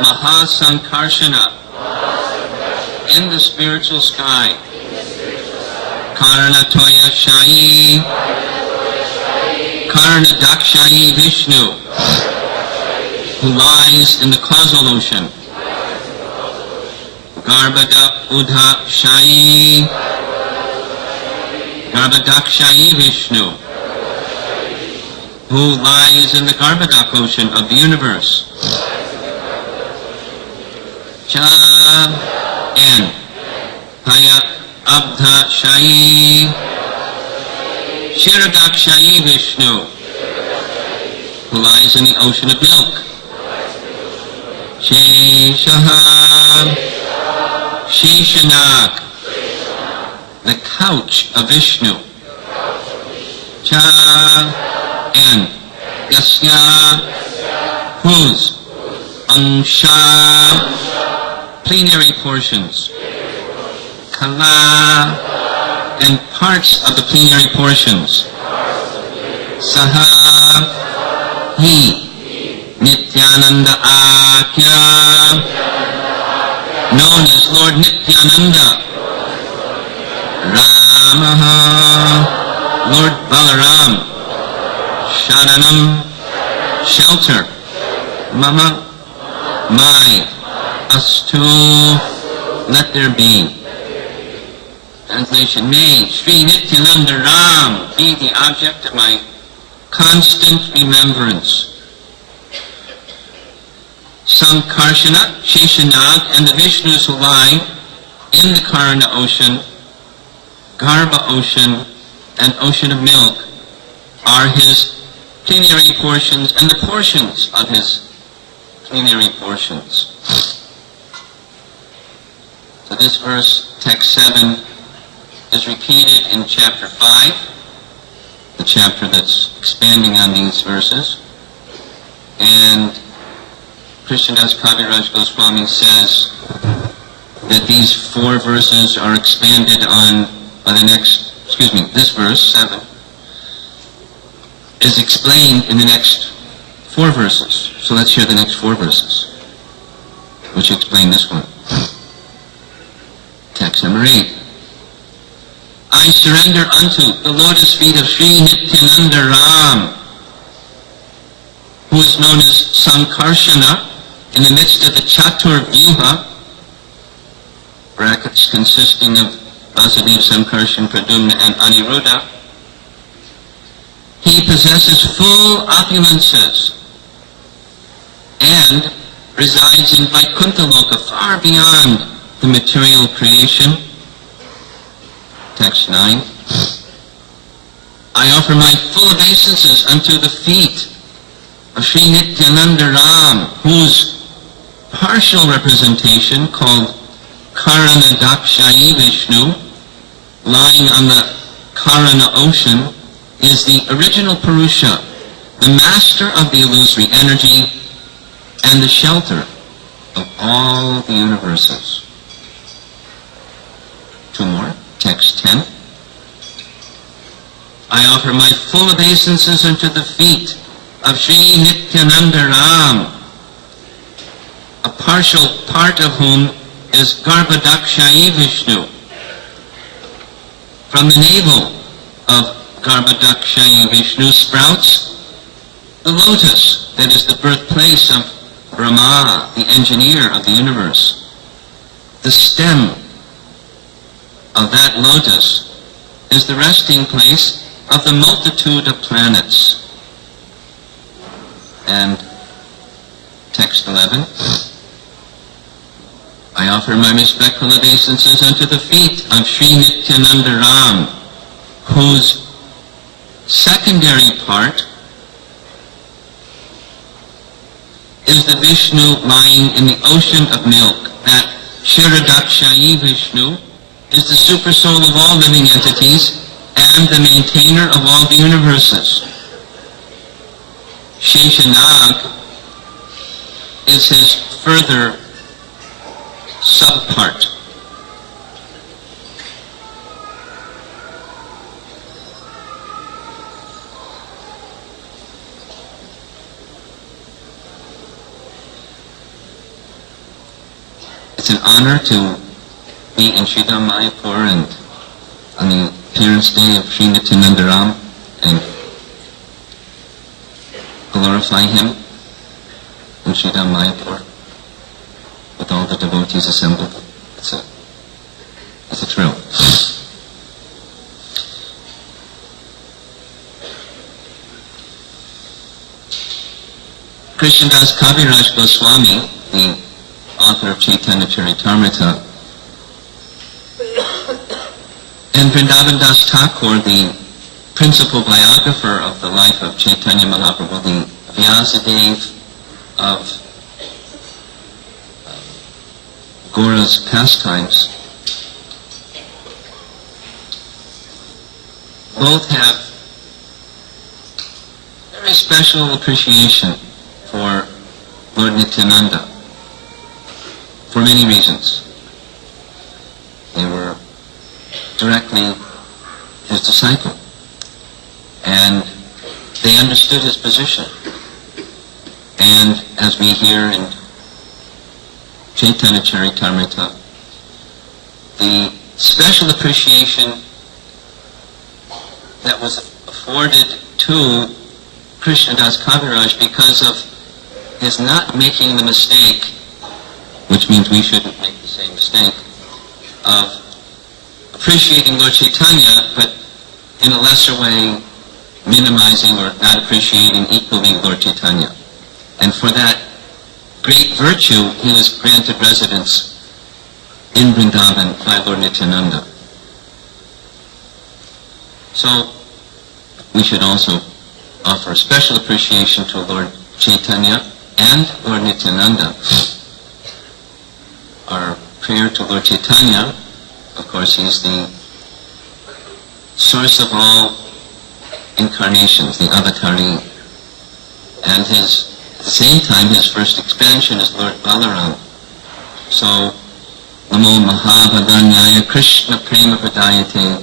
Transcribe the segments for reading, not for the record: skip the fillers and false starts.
Mahasankarshana in the spiritual sky. Karanatoya Shayi Karanadakshayi Vishnu, who lies in the causal ocean. Garbhada Udha Shayi Garbhadakshayi Vishnu, who lies in the Garbhadak ocean of the universe. Cha and Paya Abdha Shayi Shiradakshayi Vishnu, who lies in the ocean of milk. Sheshaha Sheshanak, the couch of Vishnu. Cha and Yasya, whose Ansha, plenary portions, Kala, and parts of the plenary portions, Saha, he, Nityananda Akya, known as Lord Nityananda, Ramaha, Lord Balaram, Sharanam, shelter, Mama, my, Astu, let there be. Translation: may Sri Nityananda Ram be the object of my constant remembrance. Sankarshana, Sheshanag, and the Vishnus who lie in the Karana ocean, Garbha ocean, and ocean of milk are his plenary portions and the portions of his plenary portions. So this verse, text 7, is repeated in chapter 5, the chapter that's expanding on these verses. And Krishnadas Kaviraj Goswami says that these 4 verses are expanded on by the next, this verse, 7, is explained in the next 4 verses. So let's hear the next 4 verses. which explain this one. Text number 8. I surrender unto the lotus feet of Sri Nityananda Ram, who is known as Sankarshana, in the midst of the Chatur Vyuha, brackets consisting of Vasudeva, Sankarshan, Pradyumna, and Aniruddha. He possesses full opulences and resides in Vaikuntha Loka, far beyond the material creation. Text 9. I offer my full obeisances unto the feet of Sri Nityananda Ram, whose partial representation, called Karana Dakshayi Vishnu, lying on the Karana ocean, is the original Purusha, the master of the illusory energy and the shelter of all the universes. 2 more. Text 10. I offer my full obeisances unto the feet of Sri Nityananda Ram, a partial part of whom is Garbhadakshayi Vishnu. From the navel of Garbhadakshayi Vishnu sprouts the lotus that is the birthplace of Brahma, the engineer of the universe. The stem of that lotus is the resting place of the multitude of planets. And text 11. I offer my respectful obeisances unto the feet of Sri Nityananda Ram, whose secondary part is the Vishnu lying in the ocean of milk. That Shiradakshayi Vishnu is the super soul of all living entities and the maintainer of all the universes. Sheshanag is his further subpart. It's an honor to be in Sridham Mayapur and on the appearance day of Sri Nityananda Ram and glorify him in Sridham Mayapur with all the devotees assembled. It's a thrill. Krishnadas Kaviraj Goswami, the author of Chaitanya Charitamrita, and Vrindavan Das Thakur, the principal biographer of the life of Chaitanya Mahaprabhu, the Vyasadeva of Gaura's pastimes, both have very special appreciation for Lord Nityananda for many reasons. They were directly his disciple, and they understood his position. And as we hear in Chaitanya Charitamrita, the special appreciation that was afforded to Krishnadas Kaviraj because of his not making the mistake, which means we shouldn't make the same mistake, of appreciating Lord Chaitanya, but in a lesser way minimizing or not appreciating equally Lord Chaitanya. And for that great virtue, he was granted residence in Vrindavan by Lord Nityananda. So we should also offer special appreciation to Lord Chaitanya and Lord Nityananda. Our prayer to Lord Chaitanya, of course, he's the source of all incarnations, the avatari, and at the same time, his first expansion is Lord Balaram. So, Namo Mahavadanyaya Krishna Prema Pradayate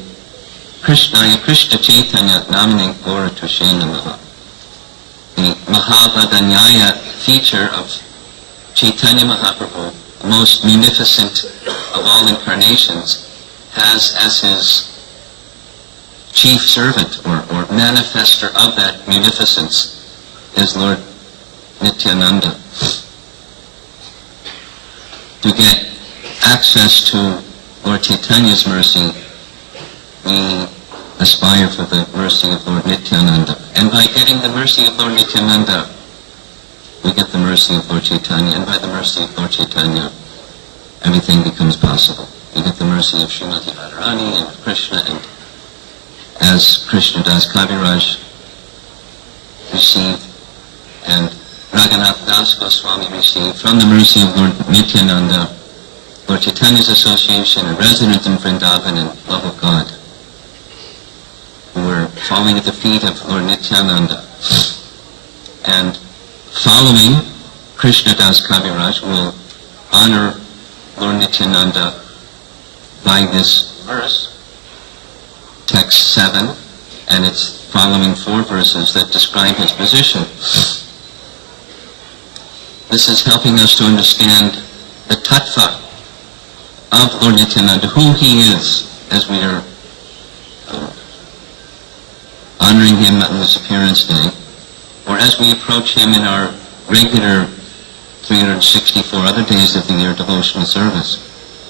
Krishnaya Krishna Chaitanya Namane Gora Tushe Namaha. The Mahavadanyaya feature of Chaitanya Mahaprabhu, the most munificent of all incarnations, has as his chief servant or manifester of that munificence is Lord Nityananda. To get access to Lord Chaitanya's mercy, we aspire for the mercy of Lord Nityananda. And by getting the mercy of Lord Nityananda, we get the mercy of Lord Chaitanya. And by the mercy of Lord Chaitanya, everything becomes possible. We get the mercy of Srimati Radharani and Krishna, and as Krishna Das Kaviraj received and Raghunath Das Goswami received from the mercy of Lord Nityananda, Lord Chaitanya's association and resident in Vrindavan and love of God, who were falling at the feet of Lord Nityananda. And following Krishna Das Kaviraj will honor Lord Nityananda by this verse, text 7, and its following 4 verses that describe his position. This is helping us to understand the tattva of Lord Nityananda, who he is, as we are honoring him on his appearance day, or as we approach him in our regular 364 other days of the year devotional service,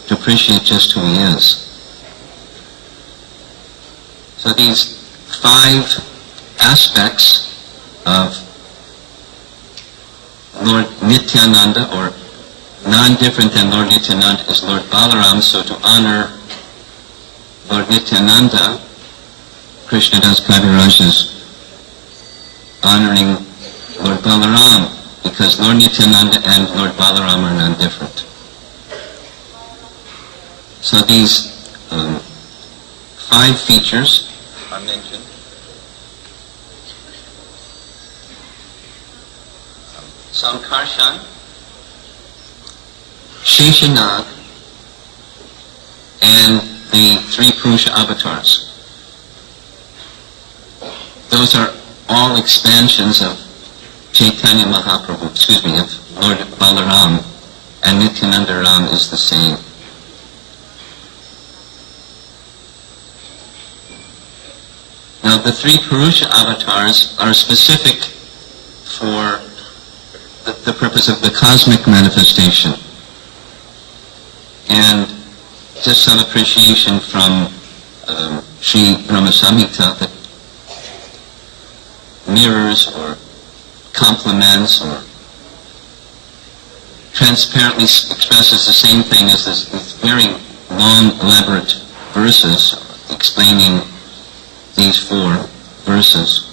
to appreciate just who he is. So these 5 aspects of Lord Nityananda, or non-different than Lord Nityananda, is Lord Balaram. So to honor Lord Nityananda, Krishna Das Kaviraj is honoring Lord Balaram, because Lord Nityananda and Lord Balaram are non-different. So these 5 features are mentioned. Sankarshan, Sheshanag, and the 3 Purusha avatars. Those are all expansions of Chaitanya Mahaprabhu, of Lord Balaram, and Nityananda Ram is the same. Now the 3 Purusha avatars are specific for the purpose of the cosmic manifestation. And just some appreciation from Sri Brahma Samhita that mirrors or complements or transparently expresses the same thing as these very long, elaborate verses explaining these 4 verses.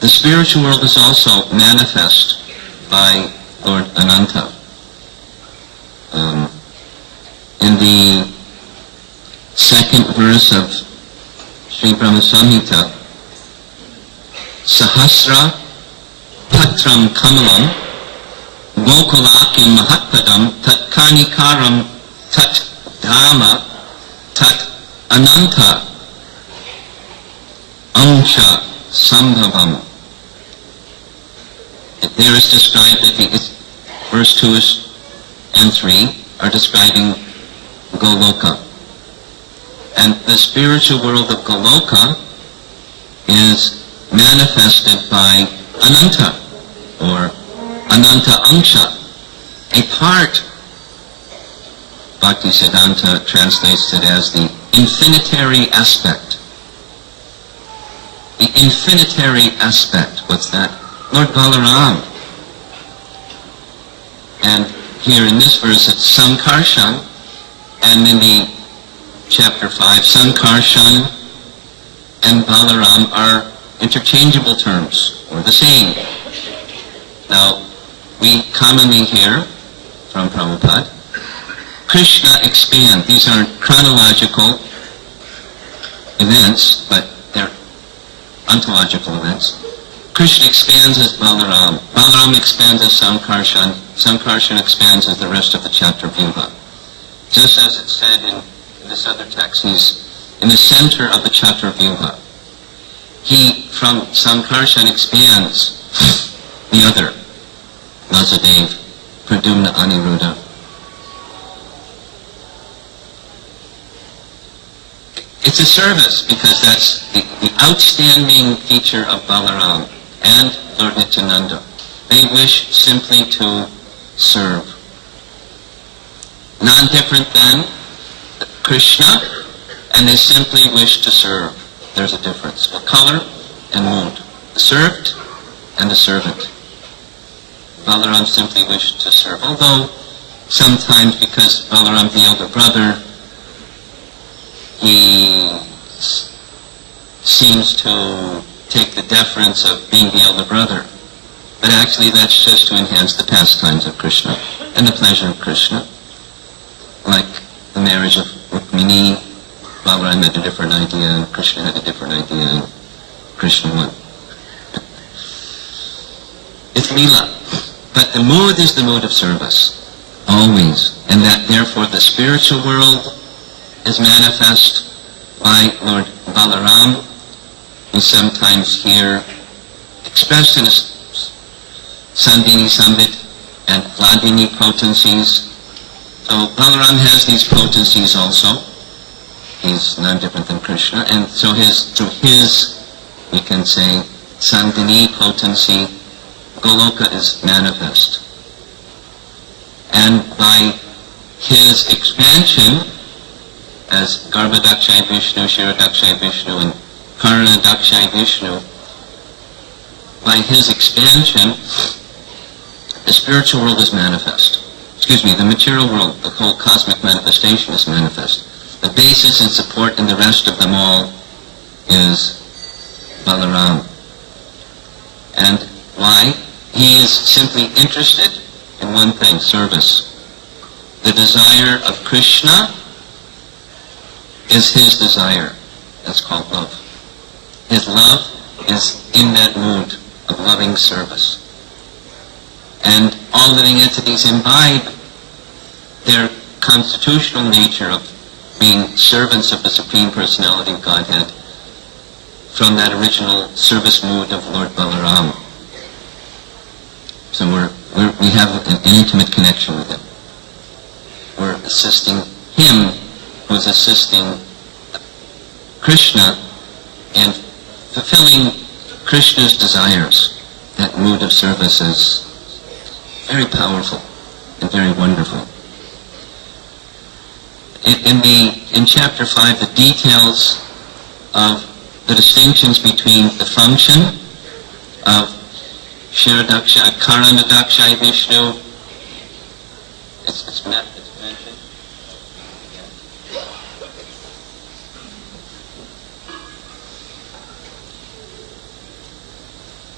The spiritual world is also manifest by Lord Ananta. In the 2nd verse of Sri Brahma Samhita, Sahasra Patram Kamalam Gokulakim Mahatpadam Tat Karnikaram Tat Dhamma Tat Ananta Amsha Sambhavam. There is described that verse 2 and 3 are describing Goloka. And the spiritual world of Goloka is manifested by Ananta, or Ananta Angsha, a part. Bhaktisiddhanta translates it as the infinitary aspect. The infinitary aspect, what's that? Lord Balaram. And here in this verse it's Sankarshan, and in the chapter 5, Sankarshan and Balaram are interchangeable terms, or the same. Now, we commonly hear from Prabhupada, Krishna expand. These aren't chronological events, but they're ontological events. Krishna expands as Balaram. Balaram expands as Sankarshan. Sankarshan expands as the rest of the chapter Vyuha. Just as it said in this other text, he's in the center of the chapter Vyuha. He, from Sankarshan, expands the other, Vasudev, Pradyumna, Aniruddha. It's a service because that's the outstanding feature of Balaram and Lord Nityananda. They wish simply to serve. Non-different than Krishna, and they simply wish to serve. There's a difference. The color and mood. The served and the servant. Balaram simply wished to serve. Although sometimes, because Balaram, the elder brother, he seems to take the deference of being the elder brother. But actually that's just to enhance the pastimes of Krishna and the pleasure of Krishna. Like the marriage of Rukmini, Balaram had a different idea, and Krishna had a different idea, and Krishna won. It's Leela. But the mood is the mood of service, always. And that therefore the spiritual world is manifest by Lord Balaram. We sometimes hear expressed in a Sandhini Sambit and Vladini potencies. So Balaram has these potencies also. He's none different than Krishna. And so through his, we can say, Sandhini potency, Goloka is manifest. And by his expansion, as Garbhadakshay Vishnu, Shiradakshay Vishnu, and Karanadakshay Vishnu, by his expansion, the spiritual world is manifest. The material world, the whole cosmic manifestation is manifest. The basis and support in the rest of them all is Balaram. And why? He is simply interested in one thing, service. The desire of Krishna is his desire. That's called love. His love is in that mood of loving service. And all living entities imbibe their constitutional nature of being servants of the Supreme Personality of Godhead from that original service mood of Lord Balaram. So we have an intimate connection with him. We're assisting him who's assisting Krishna in fulfilling Krishna's desires. That mood of service is very powerful and very wonderful. In chapter 5, the details of the distinctions between the function of Shiradakshay, Karanadakshay Vishnu, it's mentioned.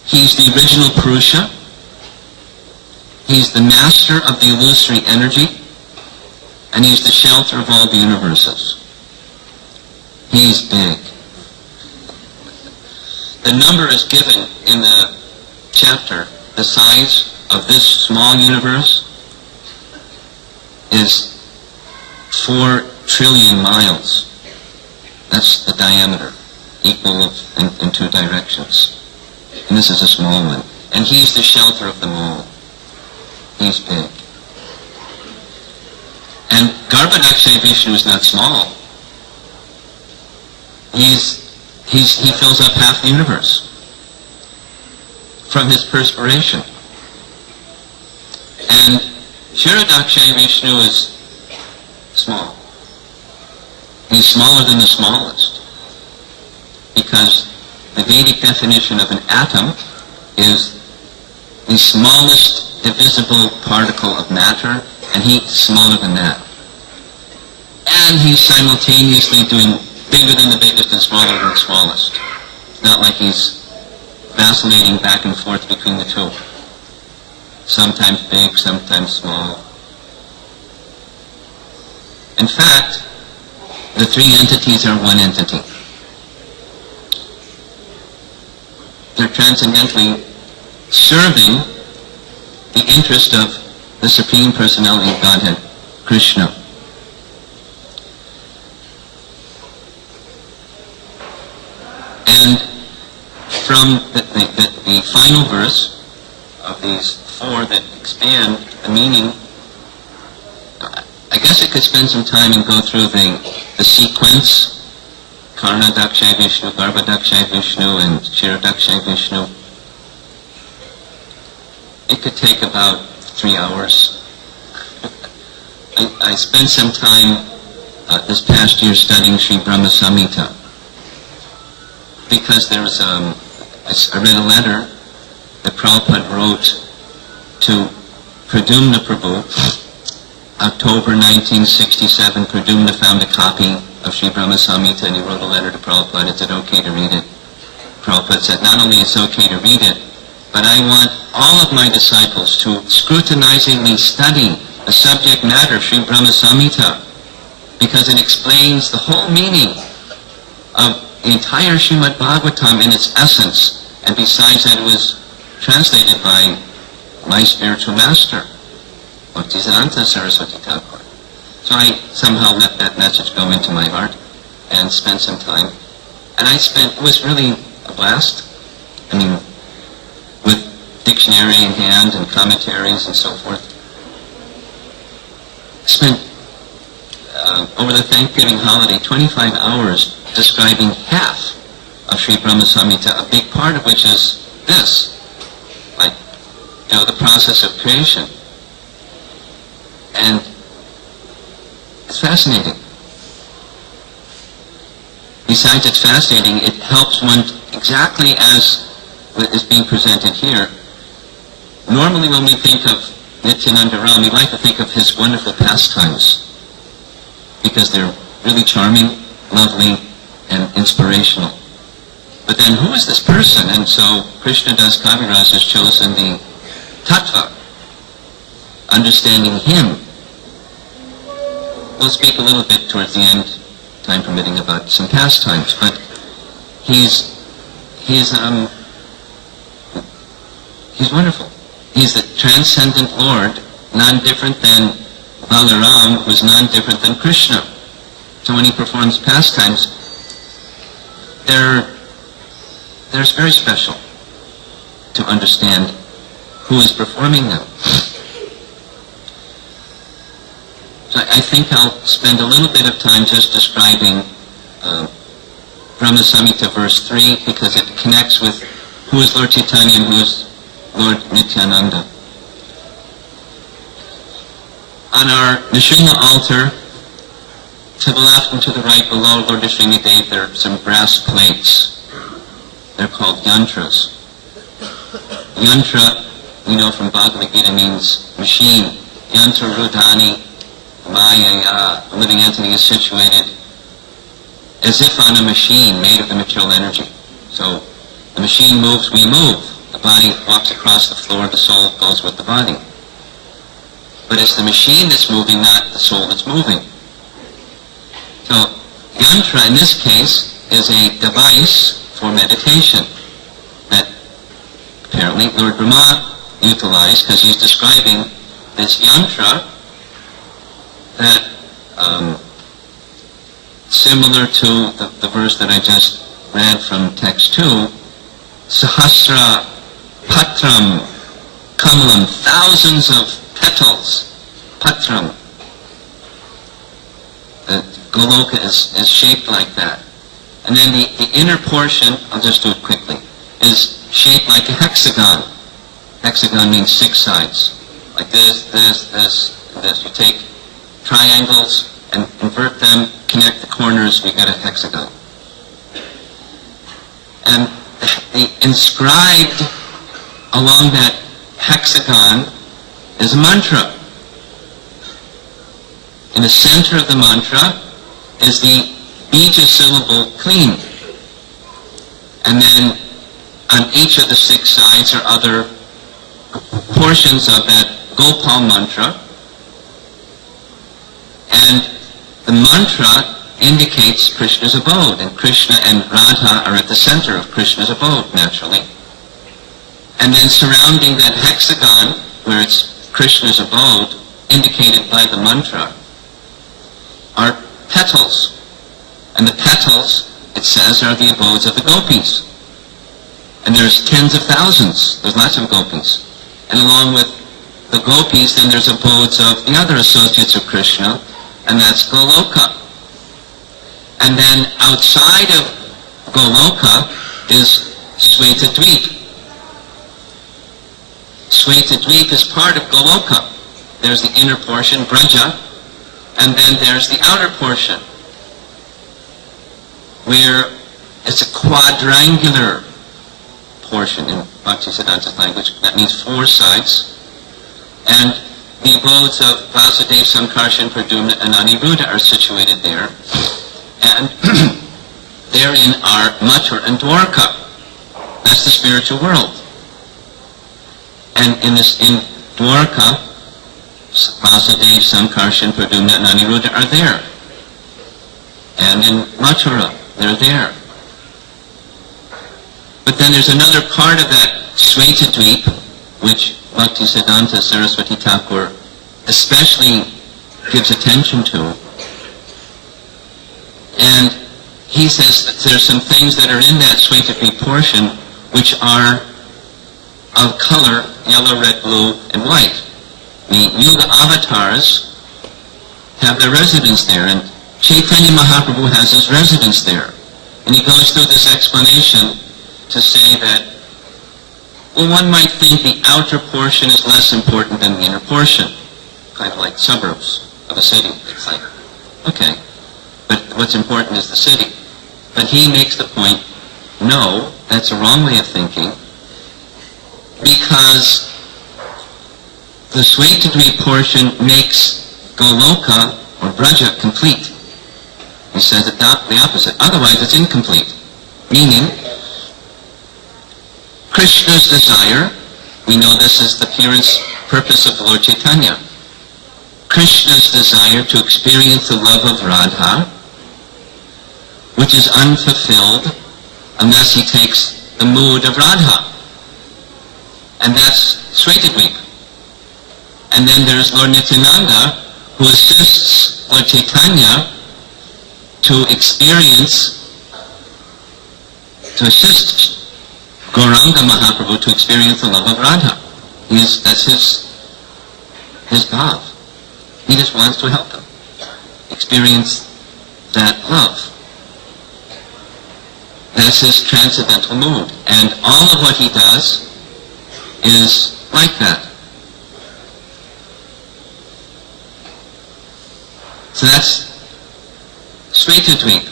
He's the original Purusha. He's the master of the illusory energy, and he's the shelter of all the universes. He's big. The number is given in the chapter. The size of this small universe is 4 trillion miles. That's the diameter, equal in 2 directions. And this is a small one. And he's the shelter of them all. He's big. And Garbhadakshay Vishnu is not small. He fills up half the universe from his perspiration. And Shiradakshay Vishnu is small. He's smaller than the smallest. Because the Vedic definition of an atom is the smallest divisible particle of matter, and he's smaller than that. And he's simultaneously doing bigger than the biggest and smaller than the smallest. It's not like he's vacillating back and forth between the two. Sometimes big, sometimes small. In fact, the 3 entities are one entity. They're transcendently serving the interest of the Supreme Personality of Godhead, Krishna. And from the final verse of these 4 that expand the meaning, I guess I could spend some time and go through the sequence, Karna Dakshay Vishnu, Garbha Dakshay Vishnu, and Shira Dakshay Vishnu. It could take about 3 hours. I spent some time this past year studying Sri Brahma Samhita, because there was I read a letter that Prabhupada wrote to Pradyumna Prabhu, October 1967. Pradyumna found a copy of Sri Brahma Samhita and he wrote a letter to Prabhupada. Is it okay to read it? Prabhupada said, not only is it okay to read it, but I want all of my disciples to scrutinizingly study the subject matter of Sri Brahma Samhita, because it explains the whole meaning of the entire Srimad Bhagavatam in its essence, and besides that it was translated by my spiritual master, Bhaktisiddhanta Saraswati Thakur. So I somehow let that message go into my heart and spent some time. And it was really a blast. I mean, with dictionary in hand and commentaries and so forth. Spent over the Thanksgiving holiday 25 hours describing half of Sri Brahma Samhita, a big part of which is this, like, the process of creation. And it's fascinating. Besides it's fascinating, it helps one exactly as is being presented here. Normally when we think of Nityananda Ram, we like to think of his wonderful pastimes, because they're really charming, lovely, and inspirational. But then who is this person? And so Krishna Das Kaviraj has chosen the tattva, understanding him. We'll speak a little bit towards the end, time permitting, about some pastimes, but he's wonderful. He's the transcendent Lord, non-different than Balaram, who's non-different than Krishna. So when he performs pastimes, they're very special to understand who is performing them. So I think I'll spend a little bit of time just describing Brahma Samhita verse 3, because it connects with who is Lord Chaitanya and who is Lord Nityananda. On our Nrsimha altar, to the left and to the right below Lord Nrsimhadev, there are some brass plates. They're called yantras. Yantra, we know from Bhagavad-Gita, means machine. Yantra Rudhani Maya, the living entity is situated as if on a machine made of the material energy. So the machine moves, we move. The body walks across the floor, the soul goes with the body. But it's the machine that's moving, not the soul that's moving. So yantra in this case is a device for meditation that apparently Lord Brahma utilized, because he's describing this yantra that, similar to the verse that I just read from text 2, Sahasra Patram Kamalam, thousands of petals, Patram. The Goloka is shaped like that. And then the inner portion, I'll just do it quickly, is shaped like a hexagon. Hexagon means 6 sides. Like this, this, this, and this. You take triangles and invert them, connect the corners, you get a hexagon. And the inscribed along that hexagon is a mantra. In the center of the mantra is the bija syllable clean. And then on each of the 6 sides are other portions of that Gopal mantra. And the mantra indicates Krishna's abode, and Krishna and Radha are at the center of Krishna's abode, naturally. And then surrounding that hexagon, where it's Krishna's abode, indicated by the mantra, are petals. And the petals, it says, are the abodes of the gopis. And there's tens of thousands, there's lots of gopis. And along with the gopis, then there's abodes of the other associates of Krishna, and that's Goloka. And then outside of Goloka is Svetadvip. Svetadvip is part of Goloka. There's the inner portion, Braja, and then there's the outer portion, where it's a quadrangular portion in Bhaktisiddhanta's language. That means 4 sides. And the abodes of Vasudeva, Sankarshan, Pradyumna, and Aniruddha are situated there. And therein are Mathura and Dwarka. That's the spiritual world. And in Dwarka, Vasudeva, Sankarshan, Pradyumna, and Aniruddha are there. And in Mathura, they're there. But then there's another part of that Svetadvip, which Bhaktisiddhanta Saraswati Thakur especially gives attention to. And he says that there's some things that are in that Svetadvip portion which are of color, yellow, red, blue, and white. The Yuga avatars have their residence there, and Chaitanya Mahaprabhu has his residence there. And he goes through this explanation to say that, well, one might think the outer portion is less important than the inner portion, kind of like suburbs of a city. It's like, okay, but what's important is the city. But he makes the point, no, that's a wrong way of thinking, because the Svetadvip portion makes Goloka, or Braja, complete. He says the opposite. Otherwise, it's incomplete. Meaning, Krishna's desire, we know this is the purpose of the Lord Chaitanya. Krishna's desire to experience the love of Radha, which is unfulfilled unless he takes the mood of Radha. And that's Svetadvip. And then there's Lord Nityananda, who assists Lord Chaitanya to assist Gauranga Mahaprabhu to experience the love of Radha. That's his bhav. He just wants to help him experience that love. That's his transcendental mood. And all of what he does is like that. So that's Svetadvip,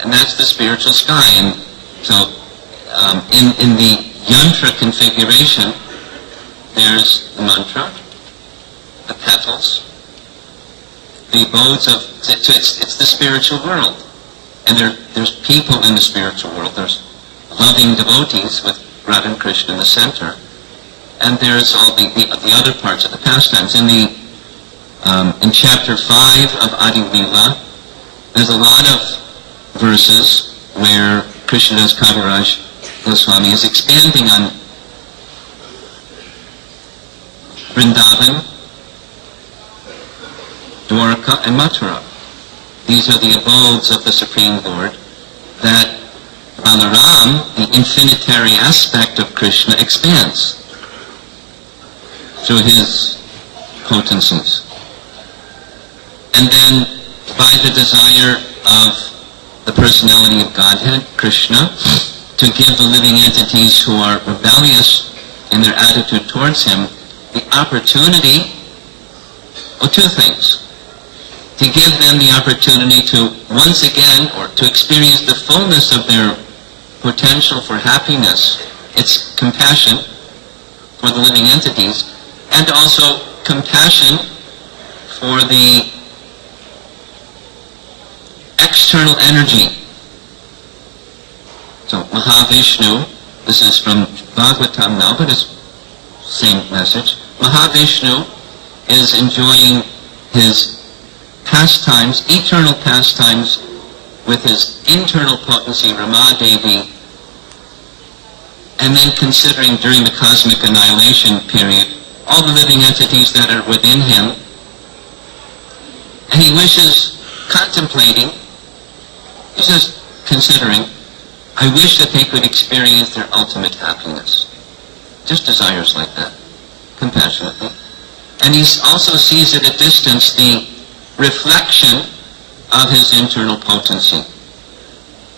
and that's the spiritual sky. And so in the yantra configuration, there's the mantra, the petals, the abodes of, it's the spiritual world. And there's people in the spiritual world. There's loving devotees with Radha and Krishna in the center. And there's all the other parts of the pastimes. In chapter 5 of Adi Lila, there's a lot of verses where Krishnadas Kaviraj Goswami is expanding on Vrindavan, Dwarka, and Mathura. These are the abodes of the Supreme Lord that Balaram, the infinitary aspect of Krishna, expands through his potencies. And then, by the desire of the personality of Godhead, Krishna, to give the living entities who are rebellious in their attitude towards him the opportunity, well, 2 things. To give them the opportunity to once again, or to experience the fullness of their potential for happiness. It's compassion for the living entities, and also compassion for the external energy. So Mahavishnu, this is from Bhagavatam now, but it's same message. Mahavishnu is enjoying his pastimes, eternal pastimes, with his internal potency, Ramadevi, and then considering during the cosmic annihilation period all the living entities that are within him, and he wishes, contemplating, he's just considering, I wish that they could experience their ultimate happiness. Just desires like that, compassionately. And he also sees at a distance the reflection of his internal potency.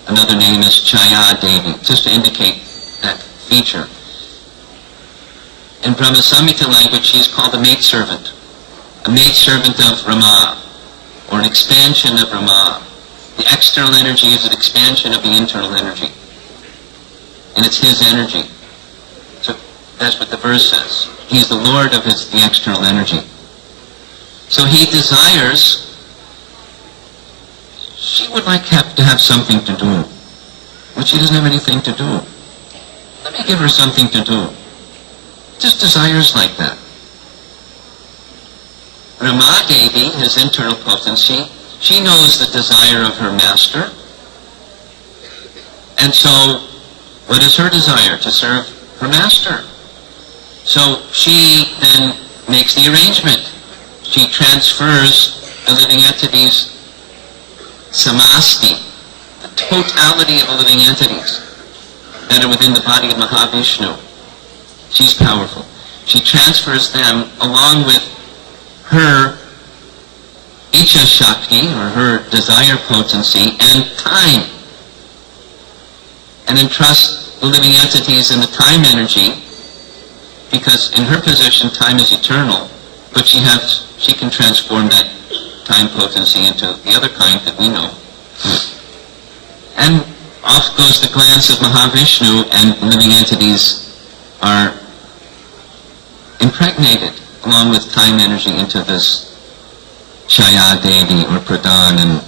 Another name is Chaya Devi, just to indicate that feature. In Brahma Samhita language, she is called a maidservant of Rama, or an expansion of Rama. The external energy is an expansion of the internal energy. And it's his energy. So that's what the verse says. He is the Lord of the external energy. So he desires, she would like to have something to do, but she doesn't have anything to do. Let me give her something to do. Just desires like that. Rama Devi, his internal potency, she knows the desire of her master. And so, what is her desire? To serve her master. So she then makes the arrangement. She transfers the living entities, samasti, the totality of the living entities that are within the body of Mahavishnu. She's powerful. She transfers them along with her Icha Shakti, or her desire potency, and time. And entrust the living entities in the time energy, because in her position time is eternal, but she can transform that time potency into the other kind that we know. And off goes the glance of Mahavishnu, and living entities are impregnated along with time energy into this Chaya Devi or Pradhan, and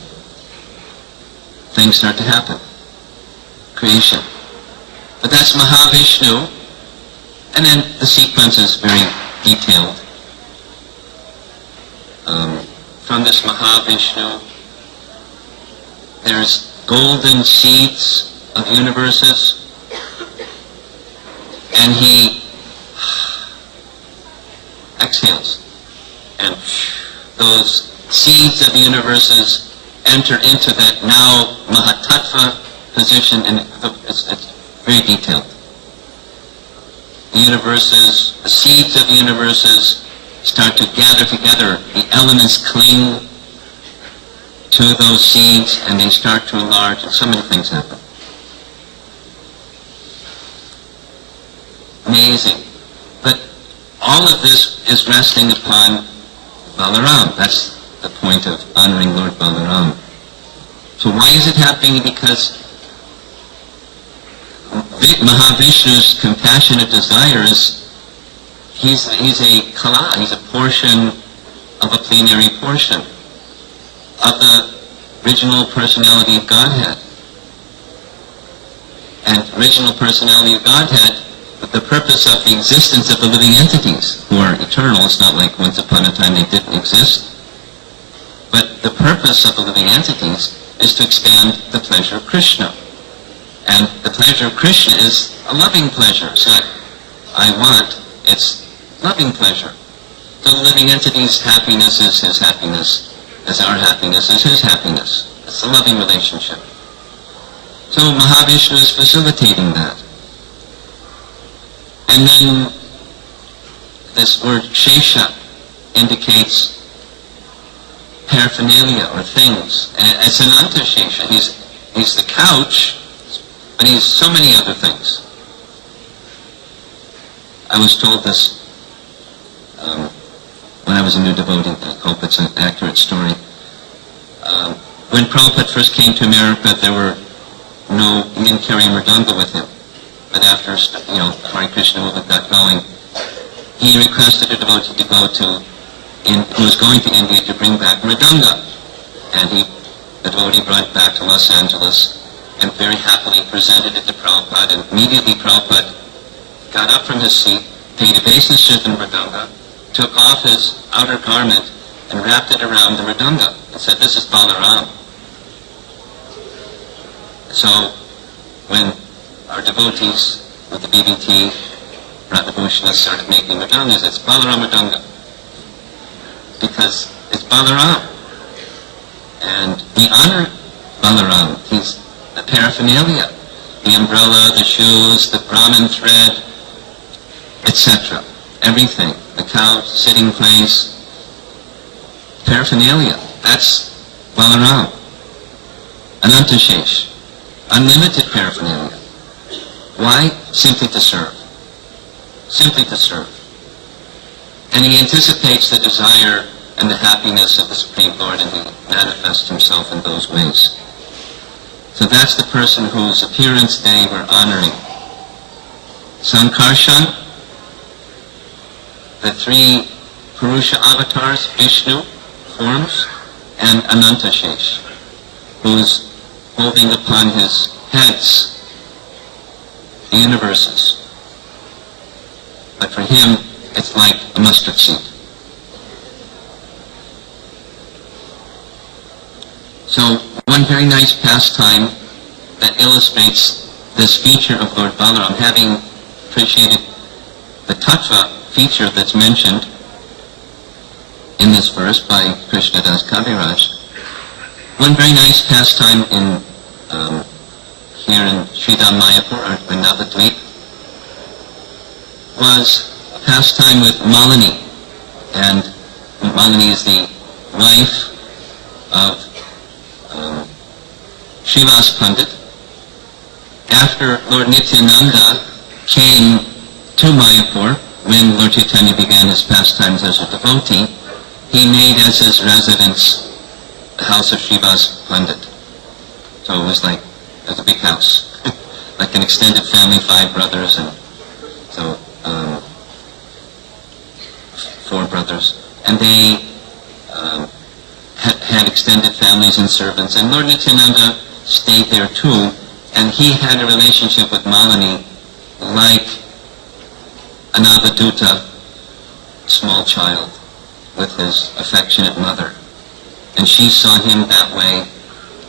things start to happen. Creation. But that's Mahavishnu, and then the sequence is very detailed. From this Mahavishnu, there's golden seeds of universes, and he exhales, and those seeds of universes enter into that now Mahatattva position, and it's very detailed. The universes, the seeds of universes start to gather together. The elements cling to those seeds, and they start to enlarge, and so many things happen. Amazing. But all of this is resting upon Balaram. That's the point of honoring Lord Balaram. So why is it happening? Because Mahavishnu's compassionate desire is, he's a kala, he's a portion of a plenary portion of the original personality of Godhead. And original personality of Godhead, but the purpose of the existence of the living entities who are eternal, it's not like once upon a time they didn't exist. But the purpose of the living entities is to expand the pleasure of Krishna. And the pleasure of Krishna is a loving pleasure. It's not, I want, it's loving pleasure. So the living entity's happiness is his happiness, as our happiness is his happiness. It's a loving relationship. So Mahavishnu is facilitating that. And then this word Shesha indicates paraphernalia or things. And it's an Anta Shesha. He's the couch, but he's so many other things. I was told this when I was a new devotee. I hope it's an accurate story. When Prabhupada first came to America, he didn't carry a mridanga with him. But after, Hare Krishna movement got going, he requested a devotee to go who was going to India, to bring back mridanga. And the devotee brought it back to Los Angeles and very happily presented it to Prabhupada. And immediately Prabhupada got up from his seat, paid obeisance to the mridanga, took off his outer garment and wrapped it around the mridanga and said, "This is Balaram." So when our devotees with the BBT, Ratnabhushana, started making mridangas, it's Balaram mridanga, because it's Balaram. And we honor Balaram. He's the paraphernalia, the umbrella, the shoes, the Brahmin thread, etc. Everything. the couch, sitting place, paraphernalia. That's Balaram. Anantashesh. Unlimited paraphernalia. Why? Simply to serve. Simply to serve. And he anticipates the desire and the happiness of the Supreme Lord, and he manifests himself in those ways. So that's the person whose appearance day we're honoring. Sankarshan, the three Purusha avatars, Vishnu forms, and Anantashesh, who's holding upon his heads the universes. But for him, it's like a mustard seed. So one very nice pastime that illustrates this feature of Lord Balaram, having appreciated the tattva feature that's mentioned in this verse by Krishna Das Kaviraj. One very nice pastime in here in Sridham Mayapur, or Navadvip, was a pastime with Malini. And Malini is the wife of Srivas Pandit. After Lord Nityananda came to Mayapur, when Lord Chaitanya began his pastimes as a devotee, he made as his residence the house of Srivas Pandit. So it was a big house, like an extended family, 5 brothers, and so 4 brothers. And they had extended families and servants, and Lord Nityananda stayed there too, and he had a relationship with Malini like an Avaduta, small child, with his affectionate mother. And she saw him that way,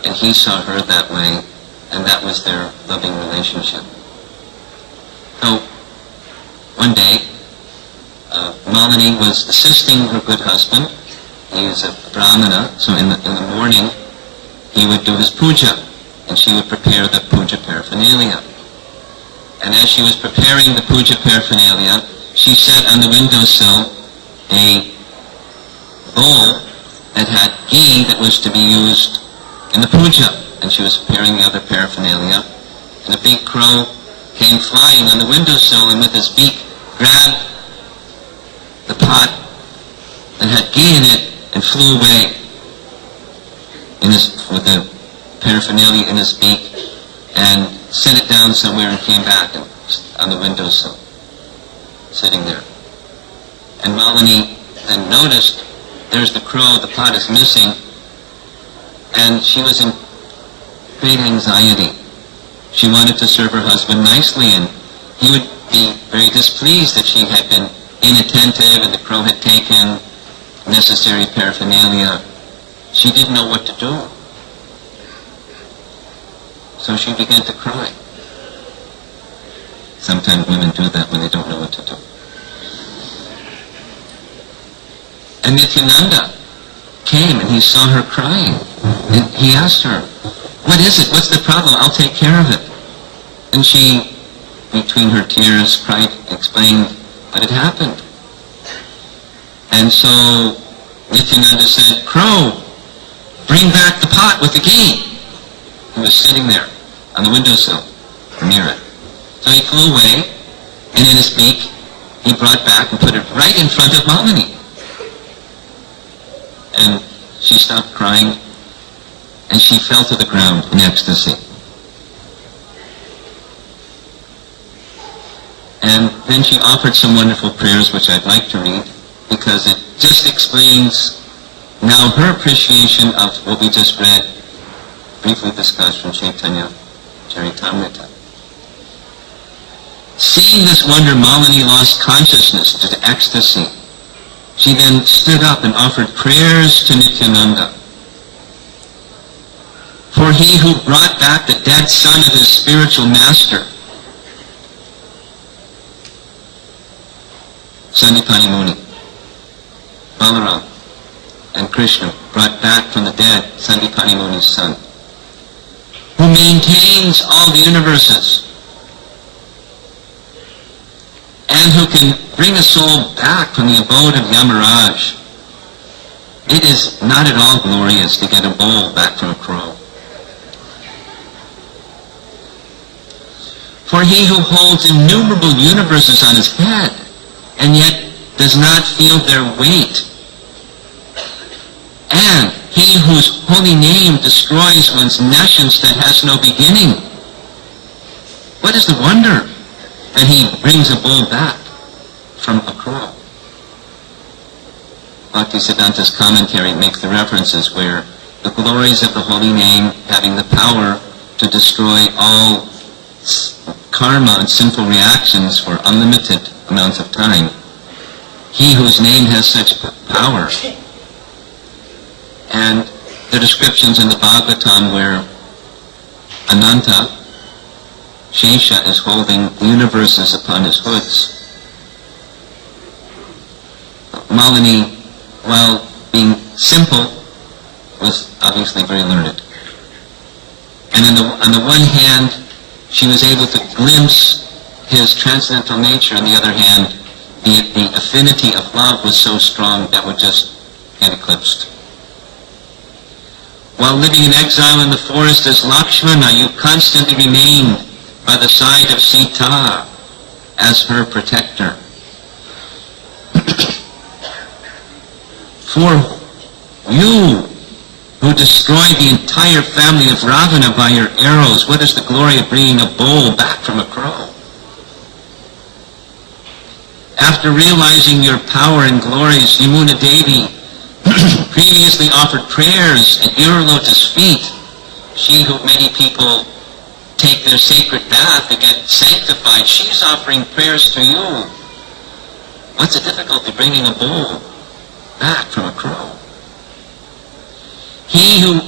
and he saw her that way, and that was their loving relationship. So, one day, Malini was assisting her good husband. He was a brahmana, so in the morning, he would do his puja, and she would prepare the puja paraphernalia. And as she was preparing the puja paraphernalia, she set on the windowsill a bowl that had ghee that was to be used in the puja, and she was preparing the other paraphernalia, and a big crow came flying on the windowsill and with his beak grabbed the pot that had ghee in it and flew away with the paraphernalia in his beak, and set it down somewhere and came back and on the windowsill, sitting there. And Malini then noticed, there's the crow, the pot is missing, and she was in great anxiety. She wanted to serve her husband nicely, and he would be very displeased that she had been inattentive and the crow had taken necessary paraphernalia. She didn't know what to do. So she began to cry. Sometimes women do that when they don't know what to do. And Nityananda came and he saw her crying. And he asked her, "What is it? What's the problem? I'll take care of it." And she, between her tears, cried, explained what had happened. And so Nityananda said, "Crow, bring back the pot with the ghee." He was sitting there on the windowsill near it. So he flew away, and in his beak, he brought back and put it right in front of Malini. And she stopped crying, and she fell to the ground in ecstasy. And then she offered some wonderful prayers, which I'd like to read, because it just explains now her appreciation of what we just read, briefly discussed from Chaitanya Charitamrita. Seeing this wonder, Malini lost consciousness to ecstasy. She then stood up and offered prayers to Nityananda. For he who brought back the dead son of his spiritual master, Sandipani Muni, Balaram, and Krishna brought back from the dead Sandipani Muni's son, who maintains all the universes, and who can bring a soul back from the abode of Yamaraj. It is not at all glorious to get a bowl back from a crow. For he who holds innumerable universes on his head, and yet does not feel their weight, and he whose holy name destroys one's nescience that has no beginning, what is the wonder that he brings a bull back from a crow? Bhaktisiddhanta's commentary makes the references where the glories of the holy name having the power to destroy all karma and sinful reactions for unlimited amounts of time. He whose name has such power. And the descriptions in the Bhagavatam where Ananta, Shesha, is holding universes upon his hoods. Malini, while being simple, was obviously very learned. And on the one hand, she was able to glimpse his transcendental nature. On the other hand, the affinity of love was so strong that would just get eclipsed. While living in exile in the forest as Lakshmana, you constantly remained by the side of Sita as her protector. For you, who destroyed the entire family of Ravana by your arrows, what is the glory of bringing a bull back from a crow? After realizing your power and glories, Yamuna Devi previously offered prayers at your lotus feet. She who many people take their sacred bath to get sanctified, she's offering prayers to you. What's the difficulty bringing a bull back from a crow? He who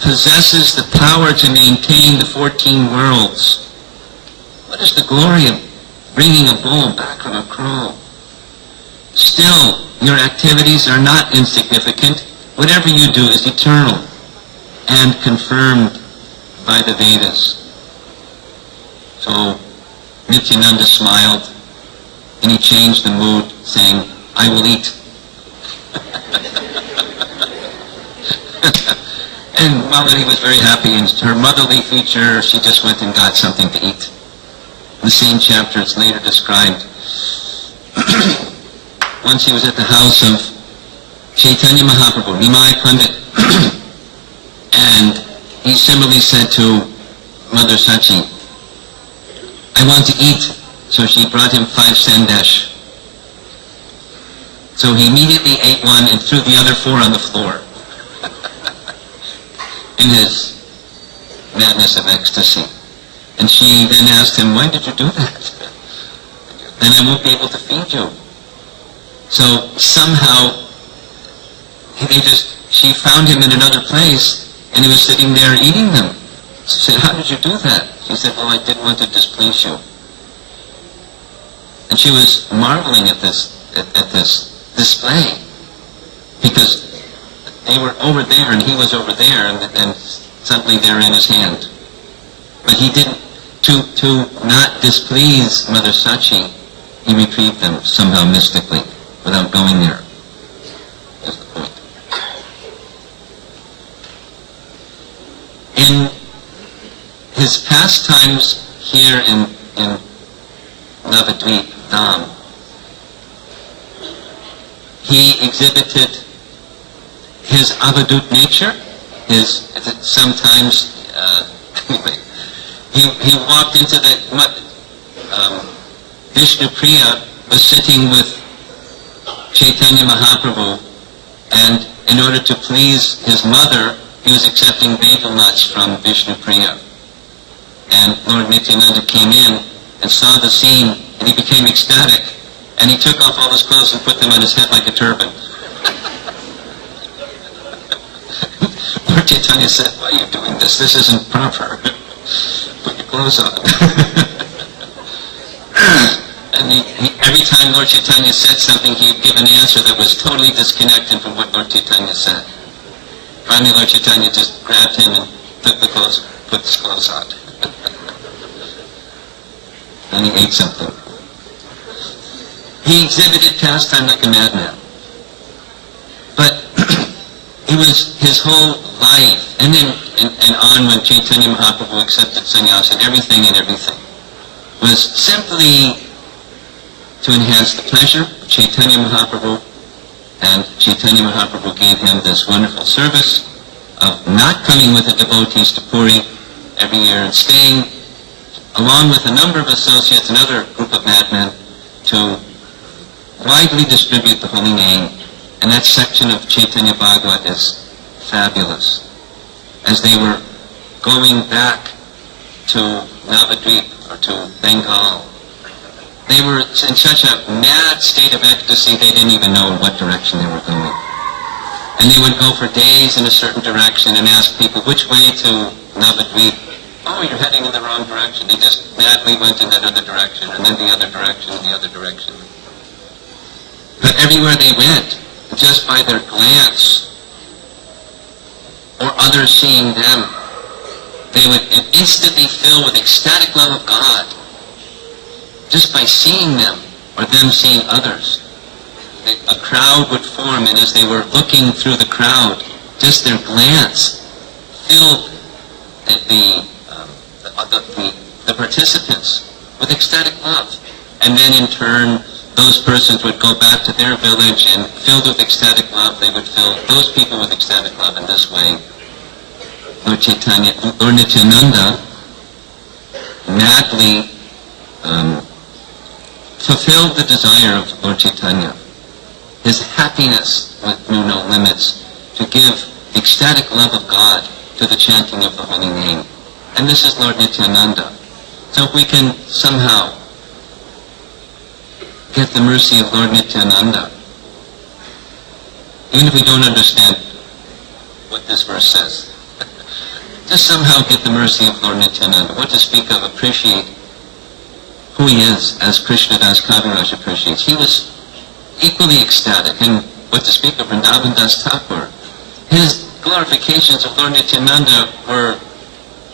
possesses the power to maintain the 14 worlds, what is the glory of bringing a bull back from a crow? Still, your activities are not insignificant. Whatever you do is eternal and confirmed by the Vedas. So Nityananda smiled and he changed the mood, saying, I will eat. And Malini was very happy, and her motherly feature, she just went and got something to eat. In the same chapter, it's later described. Once he was at the house of Chaitanya Mahaprabhu, Nimai Pandit, and he similarly said to Mother Sachi, I want to eat. So she brought him 5 sandesh. So he immediately ate one and threw the other 4 on the floor in his madness of ecstasy. And she then asked him, why did you do that? Then I won't be able to feed you. So somehow she found him in another place and he was sitting there eating them. She said, how did you do that? She said, well, I didn't want to displease you. And she was marveling at this display, because they were over there and he was over there, and suddenly they're in his hand. But he didn't, to not displease Mother Sachi, he retrieved them somehow mystically, without going there. That's the point. In his pastimes here in Navadvip Dham, he exhibited his avadut nature, anyway, he walked into the, Vishnu Priya was sitting with Chaitanya Mahaprabhu, and in order to please his mother, he was accepting bagel nuts from Vishnu Priya. And Lord Nityananda came in and saw the scene, and he became ecstatic, and he took off all his clothes and put them on his head like a turban. Lord Chaitanya said, why are you doing this? This isn't proper. Put your clothes on. And every time Lord Chaitanya said something, he would give an answer that was totally disconnected from what Lord Chaitanya said. Finally, Lord Chaitanya just grabbed him and took the clothes, put his clothes on. Then he ate something. He exhibited pastime like a madman. But it was his whole life, and then and on when Chaitanya Mahaprabhu accepted sannyas and everything, was simply to enhance the pleasure of Chaitanya Mahaprabhu, and Chaitanya Mahaprabhu gave him this wonderful service of not coming with the devotees to Puri every year and staying along with a number of associates, another group of madmen, to widely distribute the holy name. And that section of Chaitanya Bhagavat is fabulous. As they were going back to Navadvip or to Bengal, they were in such a mad state of ecstasy they didn't even know in what direction they were going. And they would go for days in a certain direction and ask people, which way to Navadvip? Oh, you're heading in the wrong direction. They just madly went in that other direction, and then the other direction, and the other direction. But everywhere they went, just by their glance, or others seeing them, they would instantly fill with ecstatic love of God, just by seeing them, or them seeing others. A crowd would form, and as they were looking through the crowd, just their glance filled the participants with ecstatic love. And then in turn, those persons would go back to their village, and filled with ecstatic love, they would fill those people with ecstatic love. In this way, Lord Nityananda madly fulfilled the desire of Lord Chaitanya. His happiness knew no limits, to give the ecstatic love of God to the chanting of the holy name. And this is Lord Nityananda. So if we can somehow get the mercy of Lord Nityananda, even if we don't understand what this verse says, just somehow get the mercy of Lord Nityananda. What to speak of, appreciate who he is as Krishna Das Kaviraj appreciates. He was equally ecstatic, and what to speak of Vrindavan Das Thakur. His glorifications of Lord Nityananda were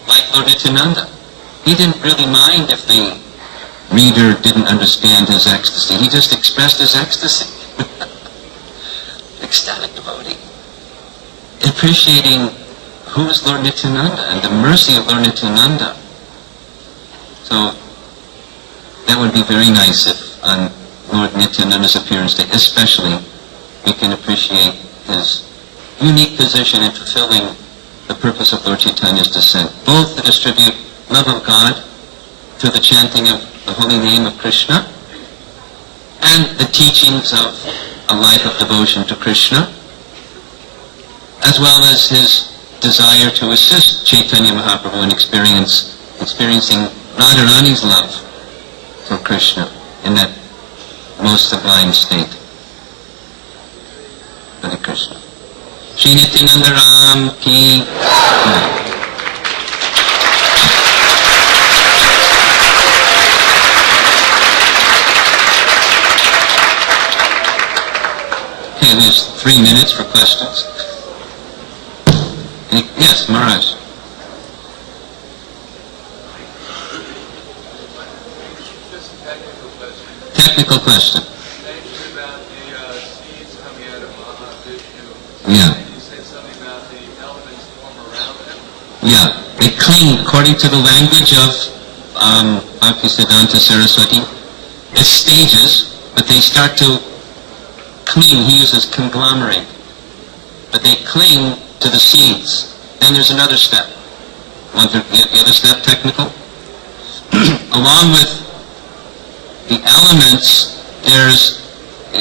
like Lord Nityananda. He didn't really mind if the reader didn't understand his ecstasy. He just expressed his ecstasy. Ecstatic devotee. Appreciating who is Lord Nityananda and the mercy of Lord Nityananda. So that would be very nice if on Lord Nityananda's appearance day, especially, we can appreciate his unique position in fulfilling the purpose of Lord Chaitanya's descent, both to distribute love of God through the chanting of the holy name of Krishna, and the teachings of a life of devotion to Krishna, as well as his desire to assist Chaitanya Mahaprabhu in experiencing Radharani's love for Krishna in that most sublime state. Hare Krishna. Shri Nityananda Ram ki jai. Okay, there's 3 minutes for questions. Yes, Maharaj. Just a technical question. Technical question. You mentioned about the seeds coming out of Mahavishnu. Yeah. And you said something about the elements form around them. Yeah. They cling, according to the language of Bhaktisiddhanta Saraswati, it's stages, but they start to cling. He uses conglomerate. But they cling to the seeds. Then there's another step. Want the other step technical? Along with the elements,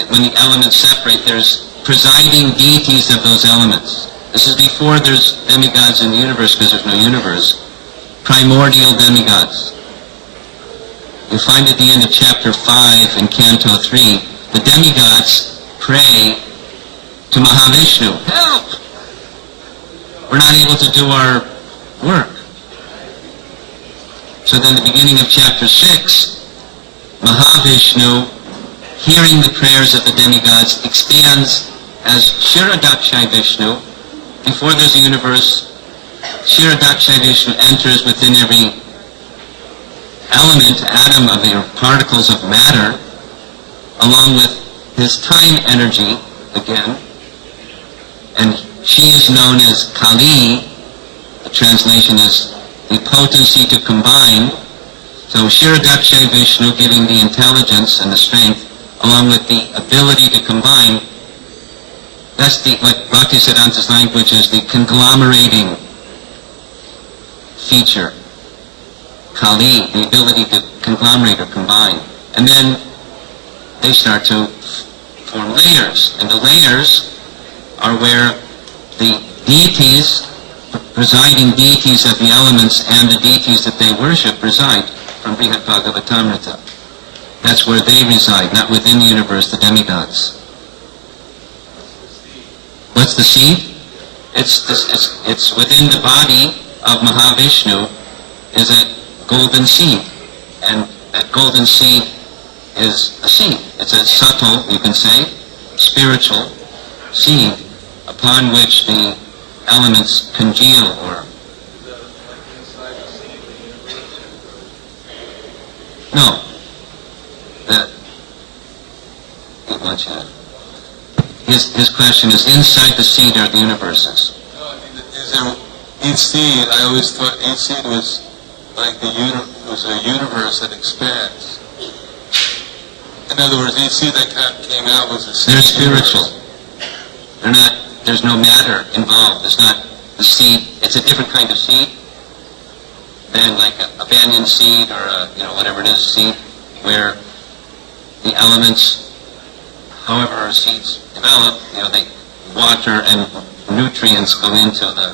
when the elements separate, there's presiding deities of those elements. This is before there's demigods in the universe, because there's no universe. Primordial demigods. You'll find at the end of chapter 5 in Canto 3, the demigods pray to Mahavishnu, help! We're not able to do our work. So then the beginning of chapter 6, Mahavishnu, hearing the prayers of the demigods, expands as Kshirodakshai Vishnu. Before there's a universe, Kshirodakshai Vishnu enters within every element, atom of the particles of matter, along with his time energy, again, and she is known as Kali. The translation is the potency to combine. So Shiradakshay Vishnu giving the intelligence and the strength, along with the ability to combine. That's the, what Bhaktisiddhanta's language is, the conglomerating feature. Kali, the ability to conglomerate or combine. And then they start to form layers. And the layers are where the deities, presiding deities of the elements and the deities that they worship reside from Brihad Bhagavatamrita. That's where they reside, not within the universe, the demigods. What's the seed? It's within the body of Mahavishnu is a golden seed. And that golden seed is a seed. It's a subtle, you can say, spiritual seed upon which the elements congeal or... No. His question is, inside the seed are the universes. No, I mean, is there each seed? I always thought each seed was like was a universe that expands. In other words, each seed that came out was a seed. They're spiritual. They're not. There's no matter involved. It's not the seed. It's a different kind of seed than like a banyan seed or whatever it is, seed where the elements, however seeds develop, they water and nutrients go into the.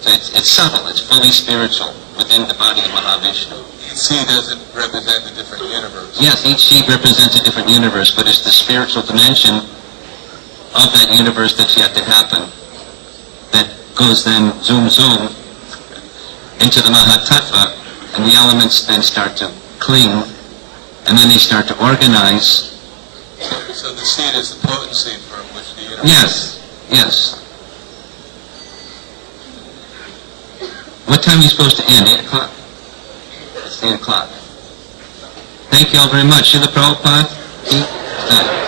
So it's subtle. It's fully spiritual within the body of Mahavishnu. Each seed doesn't represent a different universe. Yes, each seed represents a different universe, but it's the spiritual dimension of that universe that's yet to happen that goes then zoom into the Mahatattva, and the elements then start to cling, and then they start to organize. So the seed is the potency from which the universe... Yes. What time are you supposed to end? 8 o'clock? It's 8 o'clock. Thank you all very much. Srila Prabhupada.